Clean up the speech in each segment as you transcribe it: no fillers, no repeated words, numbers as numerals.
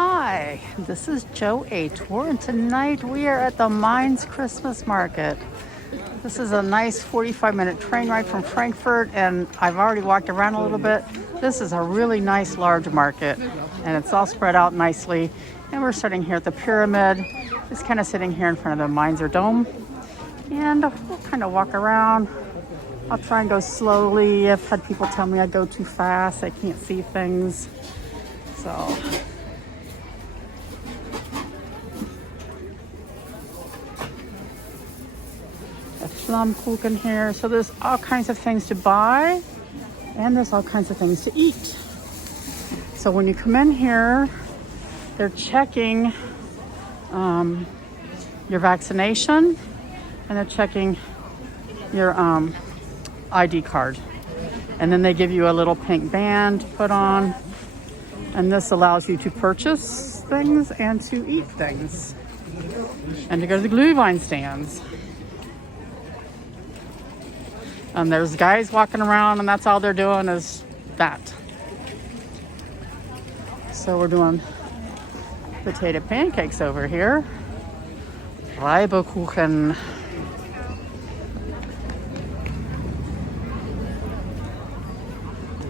Hi, this is Joe A. Tour, and tonight we are at the Mainz Christmas Market. This is a nice 45-minute train ride from Frankfurt, and I've already walked around a little bit. This is a really nice large market, and it's all spread out nicely. And we're starting here at the pyramid. It's kind of sitting here in front of the Mainzer Dome, and we'll kind of walk around. I'll try and go slowly. I've had people tell me I go too fast, I can't see things. So a Flammkuchen here. So there's all kinds of things to buy, and there's all kinds of things to eat. So when you come in here, they're checking your vaccination, and they're checking your ID card. And then they give you a little pink band to put on. And this allows you to purchase things and to eat things. And to go to the Glühwein stands. And there's guys walking around, and that's all they're doing is that. So we're doing potato pancakes over here. Reibekuchen.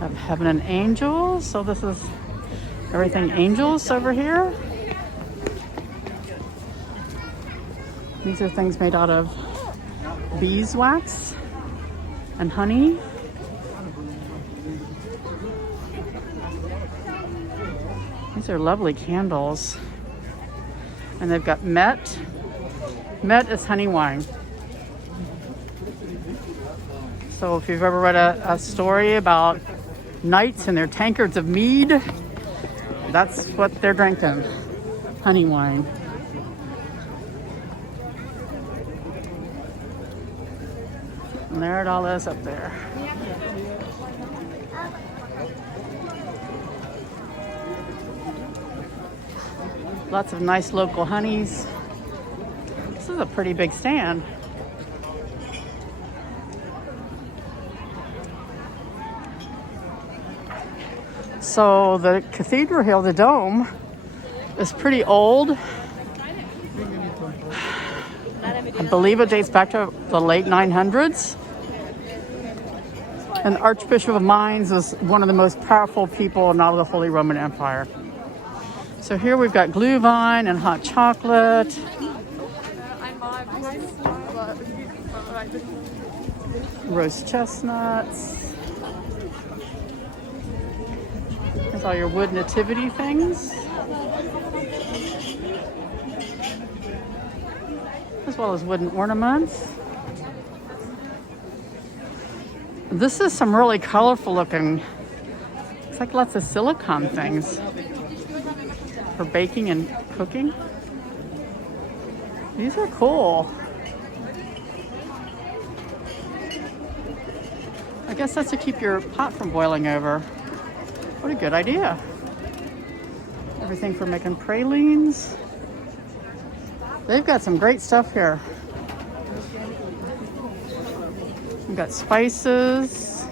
Of Heaven and Angels. So this is everything angels over here. These are things made out of beeswax and honey. These are lovely candles. And they've got Met. Met is honey wine. So if you've ever read a story about knights and their tankards of mead, that's what they're drinking. Honey wine. And there it all is up there. Lots of nice local honeys. This is a pretty big stand. So the cathedral here, the dome, is pretty old. I believe it dates back to the late 900s. And the Archbishop of Mainz was one of the most powerful people in all of the Holy Roman Empire. So here we've got Glühwein and hot chocolate. Roast chestnuts. There's all your wood nativity things. As well as wooden ornaments. This is some really colorful looking, it's like lots of silicone things for baking and cooking. These are cool. I guess that's to keep your pot from boiling over. What a good idea. Everything for making pralines. They've got some great stuff here. We've got spices.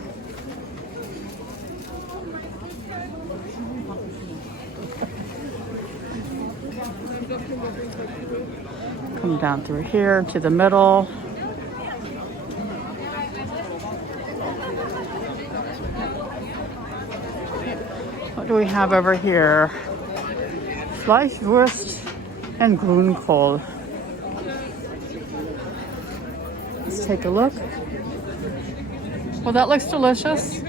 Come down through here to the middle. What do we have over here? Fleischwurst and Grünkohl. Let's take a look. Well, that looks delicious. We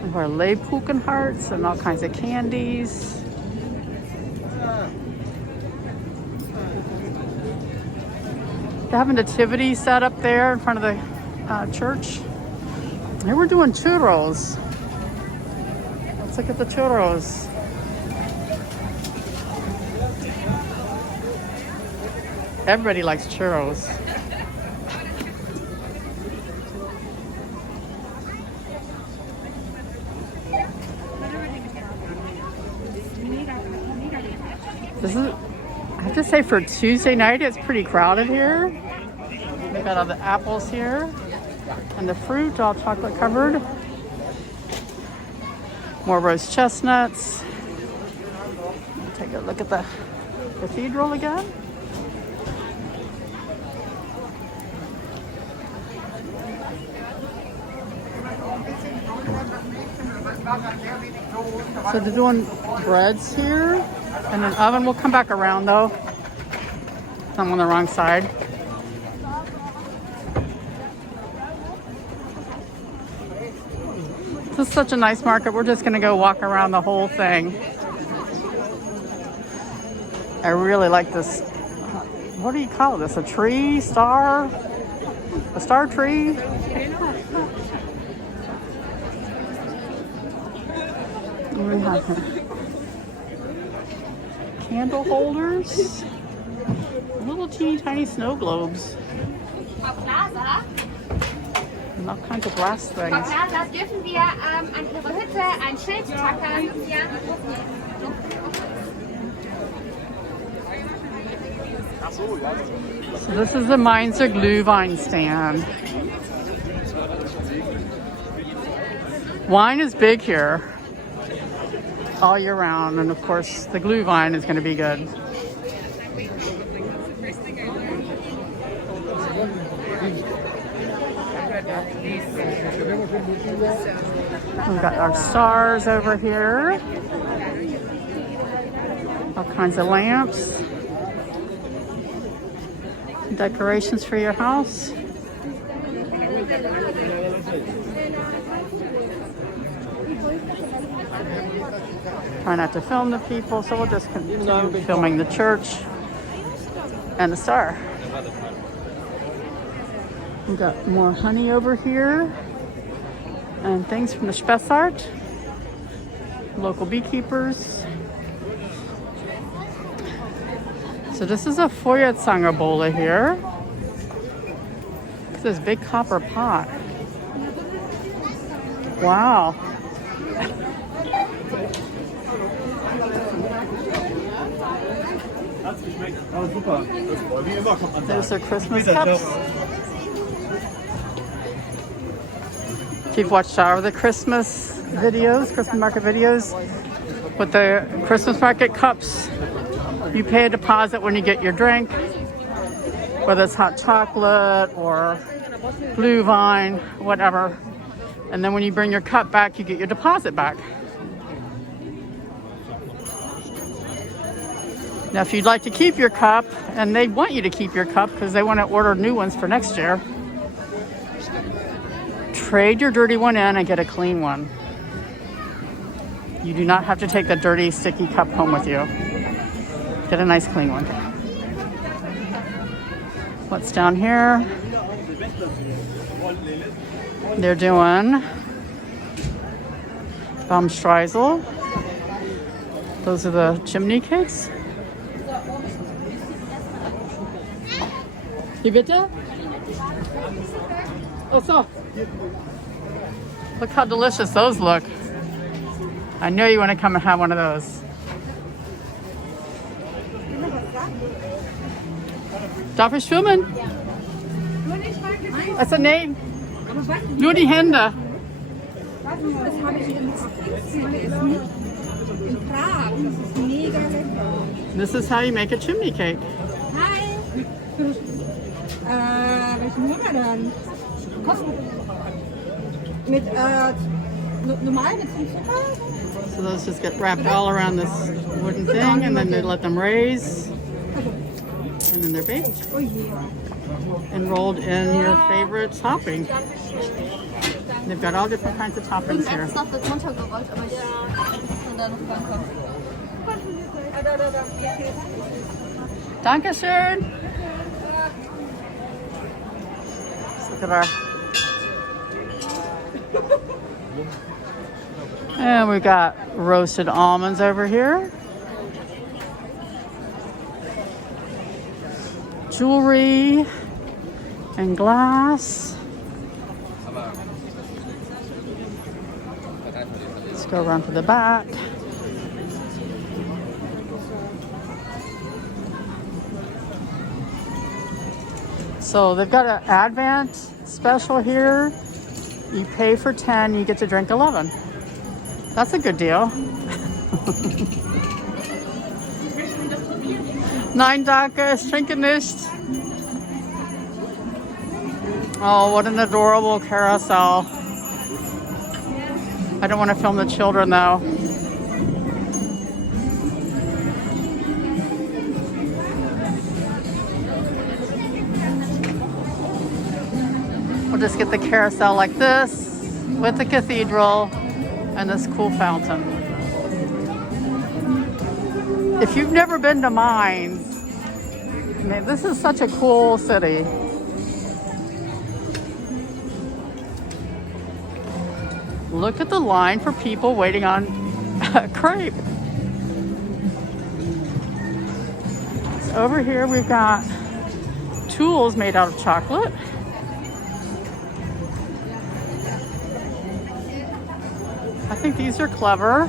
have our Lebkuchen hearts and all kinds of candies. They have a nativity set up there in front of the church. Here we're doing churros. Let's look at the churros. Everybody likes churros. This is, I have to say, for Tuesday night, it's pretty crowded here. We've got all the apples here. And the fruit, all chocolate covered. More roast chestnuts. Take a look at the cathedral again. So they're doing breads here, and an oven. We'll come back around though. I'm on the wrong side. This is such a nice market. We're just gonna go walk around the whole thing. I really like this. What do you call this? A tree? Star? A star tree? What do we have here? Candle holders. Little teeny tiny snow globes. And all kinds of glass things. Dürfen wir an Ihre Hütte ein Schild tackern? So this is the Mainzer Glühwein stand. Wine is big here all year round, and of course the Glühwein is going to be good. We've got our stars over here. All kinds of lamps. Decorations for your house. Try not to film the people, so we'll just continue filming the church and the star. We've got more honey over here and things from the Spessart, local beekeepers. So this is a Feuerzange bowl here. It's this big copper pot. Wow. There's their Christmas cups. If you've watched our other Christmas videos, Christmas market videos, with the Christmas market cups, you pay a deposit when you get your drink, whether it's hot chocolate or Glühwein, whatever. And then when you bring your cup back, you get your deposit back. Now, if you'd like to keep your cup, and they want you to keep your cup because they want to order new ones for next year, trade your dirty one in and get a clean one. You do not have to take the dirty, sticky cup home with you. Get a nice clean one. What's down here? They're doing Baumstreisel. Those are the chimney cakes. Wie bitte? Oh, so. Look how delicious those look. I know you want to come and have one of those. Darf ich schwimmen? Also nee, nur die Hände. Das habe ich in Prag. Das ist mega lecker. This is how you make a chimney cake. Hi. Welchen nehmen wir dann? Kosten. Mit normal mit Zucker? So those just get wrapped all around this wooden thing, and then they let them raise, and then they're baked Oh je. and rolled in your favorite topping. They've got all different kinds of toppings here. Noch wird runtergerollt, aber ich kann da noch reinkommen. Dankeschön. Let's look at our. And we've got roasted almonds over here. Jewelry and glass. Let's go around to the back. So they've got an Advent special here. You pay for 10, you get to drink 11. That's a good deal. 9 Danke, ich trinke nicht. Oh, what an adorable carousel. I don't want to film the children though. We'll just get the carousel like this with the cathedral and this cool fountain. If you've never been to Mainz, man, this is such a cool city. Look at the line for people waiting on crepe. So over here we've got tools made out of chocolate. I think these are clever.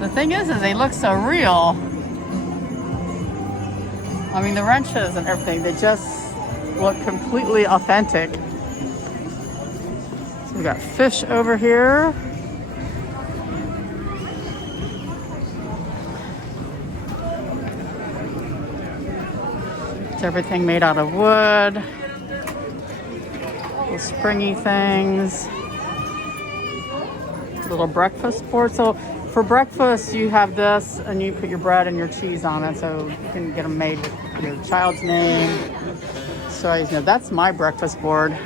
The thing is they look so real. I mean, the wrenches and everything, they just look completely authentic. So we got fish over here. It's everything made out of wood. Little springy things. Little breakfast board. So for breakfast, you have this and you put your bread and your cheese on it, so you can get them made with your child's name. So you know, that's my breakfast board.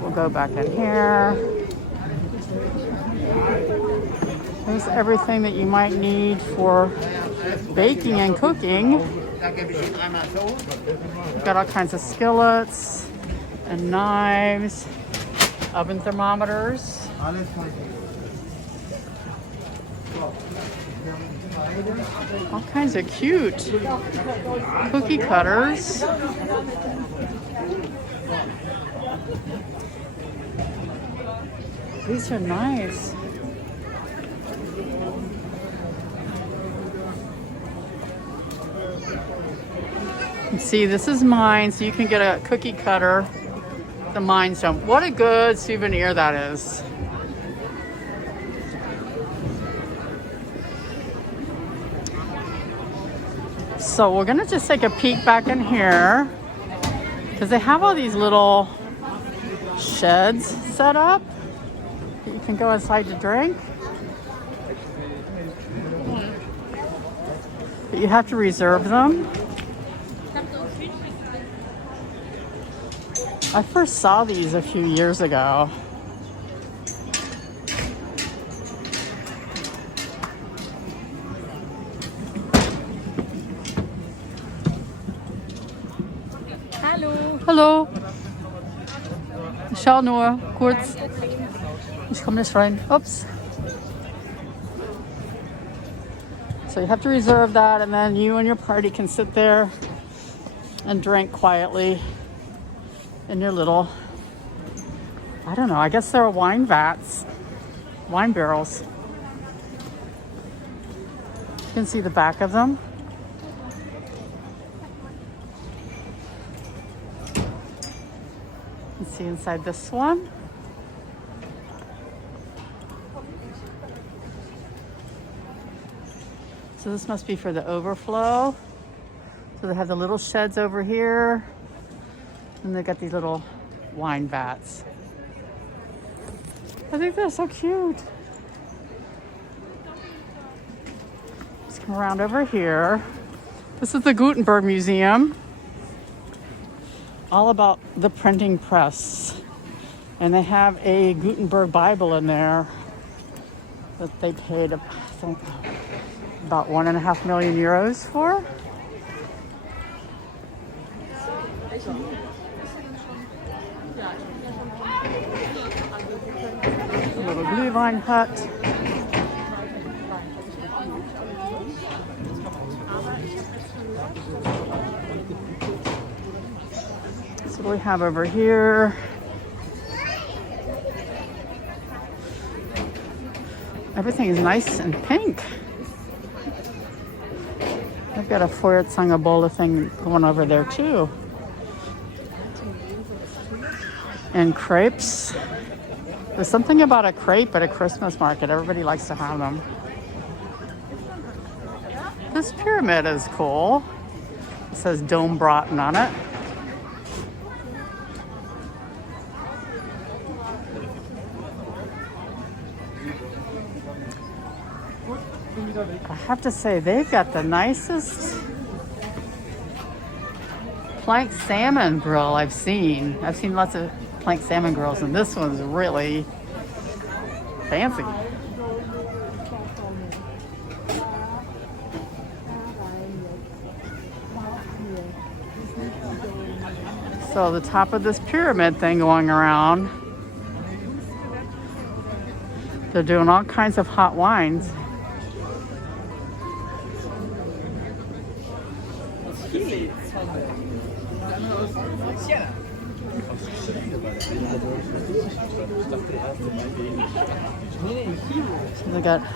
We'll go back in here. There's everything that you might need for baking and cooking. We've got all kinds of skillets and knives, oven thermometers. All kinds of cute cookie cutters. These are nice. See, this is Mainz, so you can get a cookie cutter. The Mainz Dome. What a good souvenir that is. So we're gonna just take a peek back in here because they have all these little sheds set up that you can go inside to drink. But you have to reserve them. I first saw these a few years ago. Hallo. Hallo. Ich schau nur kurz. Ich komme nicht rein. Oops. So you have to reserve that, and then you and your party can sit there and drink quietly in your little, I don't know, I guess they're wine vats, wine barrels. You can see the back of them. You can see inside this one. So this must be for the overflow. So they have the little sheds over here. And they got these little wine vats. I think they're so cute. Let's come around over here. This is the Gutenberg Museum. All about the printing press. And they have a Gutenberg Bible in there that they paid, I think, about 1.5 million euros for. A little Glühwein hut. So what do we have over here? Everything is nice and pink. I've got a Feuerzangenbowle thing going over there too. And crepes. There's something about a crepe at a Christmas market. Everybody likes to have them. This pyramid is cool. It says Dome Braten on it. I have to say, they've got the nicest planked salmon grill I've seen. I've seen lots of planked salmon grills, and this one's really fancy. So the top of this pyramid thing going around, they're doing all kinds of hot wines. So they got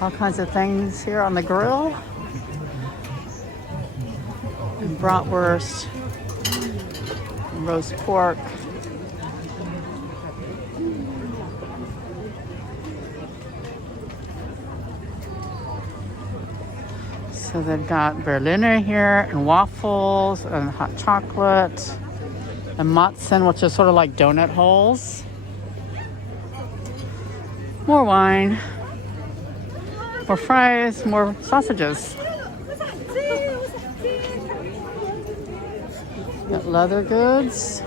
all kinds of things here on the grill. And bratwurst, and roast pork. So they've got Berliner here, and waffles, and hot chocolate, and Matzen, which is sort of like donut holes. More wine, more fries, more sausages. Got leather goods.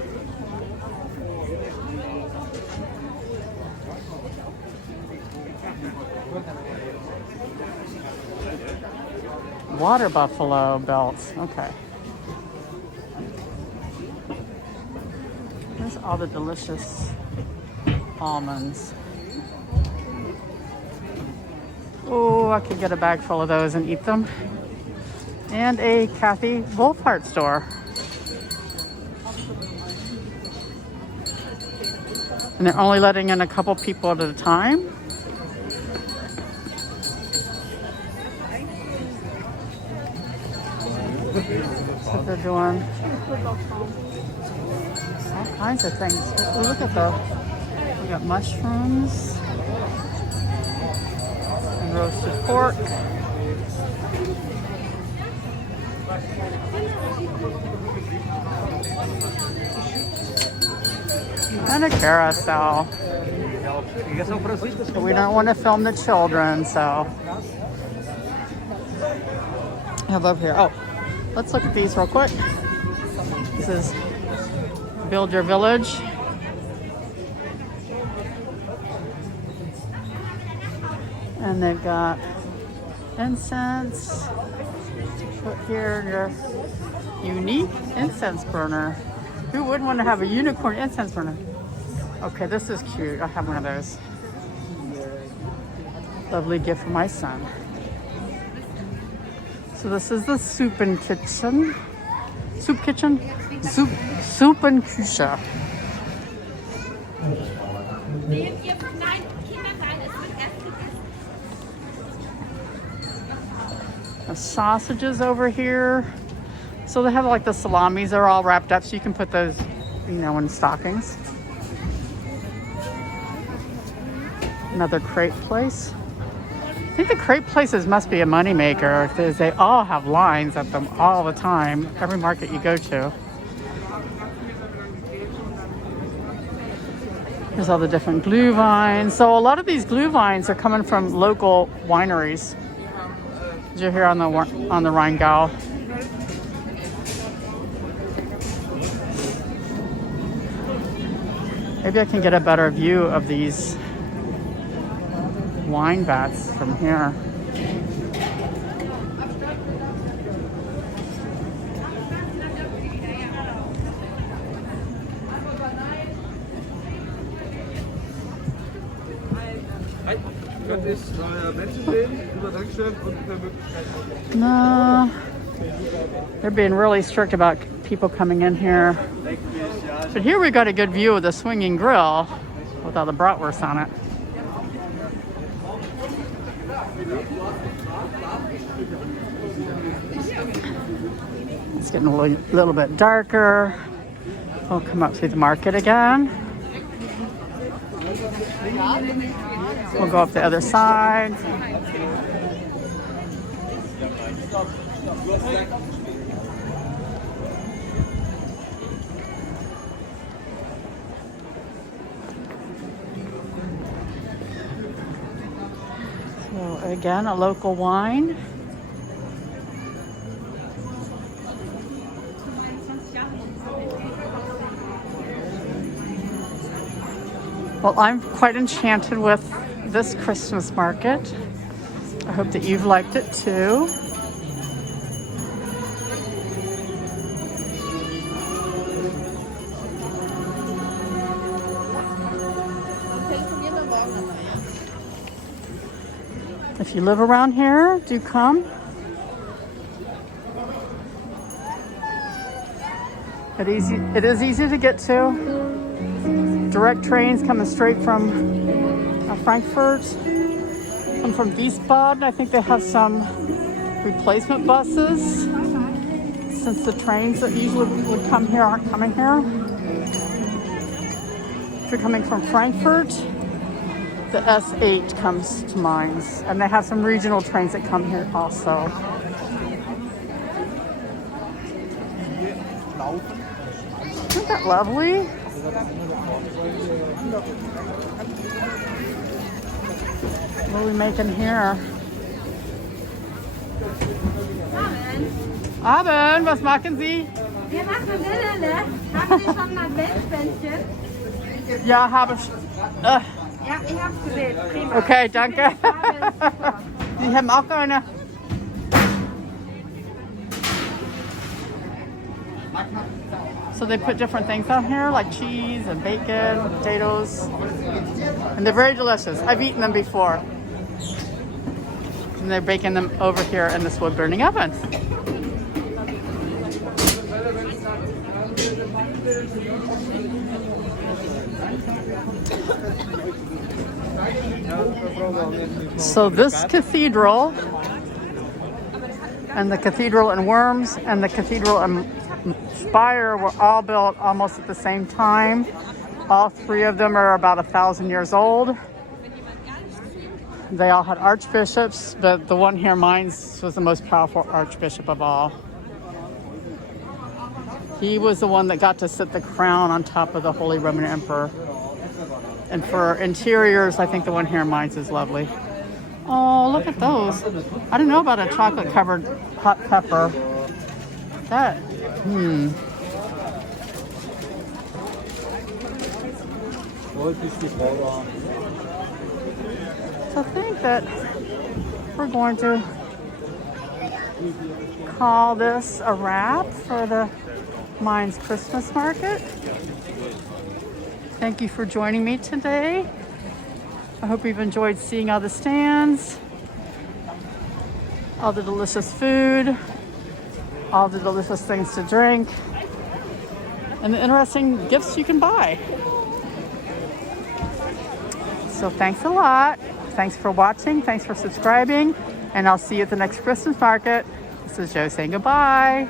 Water buffalo belts. Okay. There's all the delicious almonds. Oh, I could get a bag full of those and eat them. And a Kathy Wolfhard store. And they're only letting in a couple people at a time. So they're doing all kinds of things. Oh, look at we got mushrooms and roasted pork. And a carousel. But we don't want to film the children, so. I have over here. Oh, let's look at these real quick. This is Build Your Village. And they've got incense. Put here your unique incense burner. Who wouldn't want to have a unicorn incense burner? Okay, this is cute. I have one of those. Lovely gift for my son. So this is the soup and kitchen. Soup kitchen? Soup and Küche. The sausages over here. So they have like the salamis are all wrapped up, so you can put those, in stockings. Another crepe place. I think the crepe places must be a moneymaker because they all have lines at them all the time, every market you go to. There's all the different Glühweins. So a lot of these Glühweins are coming from local wineries. You're here on the Rheingau. Maybe I can get a better view of these wine vats from here. No, they're being really strict about people coming in here. But here we got a good view of the swinging grill with all the bratwurst on it. It's getting a little bit darker. We'll come up to the market again. We'll go up the other side. So again, a local wine. Well, I'm quite enchanted with this Christmas market. I hope that you've liked it too. If you live around here, do come. It is easy to get to. Direct trains coming straight from Frankfurt and from Wiesbaden. I think they have some replacement buses since the trains that usually would come here aren't coming here. If you're coming from Frankfurt, the S8 comes to Mainz, and they have some regional trains that come here also. Isn't that lovely? What are we making here? Abend, was machen Sie? Wir machen Lille. Haben Sie schon mal Adventsbändchen? Ja, habe ich. Ja, ich hab's gesehen. Prima. Okay, danke. Sie haben auch eine. So they put different things on here, like cheese and bacon, potatoes, and they're very delicious. I've eaten them before. And they're baking them over here in this wood-burning oven. So this cathedral, and the cathedral in Worms, and the cathedral in Speyer were all built almost at the same time. All three of them are about 1,000 years old. They all had archbishops, but the one here, Mainz, was the most powerful archbishop of all. He was the one that got to sit the crown on top of the Holy Roman Emperor. And for interiors, I think the one here in Mainz is lovely. Oh, look at those. I didn't know about a chocolate-covered hot pepper. That, So I think that we're going to call this a wrap for the Mainz Christmas market. Thank you for joining me today. I hope you've enjoyed seeing all the stands, all the delicious food, all the delicious things to drink, and the interesting gifts you can buy. So thanks a lot. Thanks for watching. Thanks for subscribing. And I'll see you at the next Christmas market. This is Jo saying goodbye.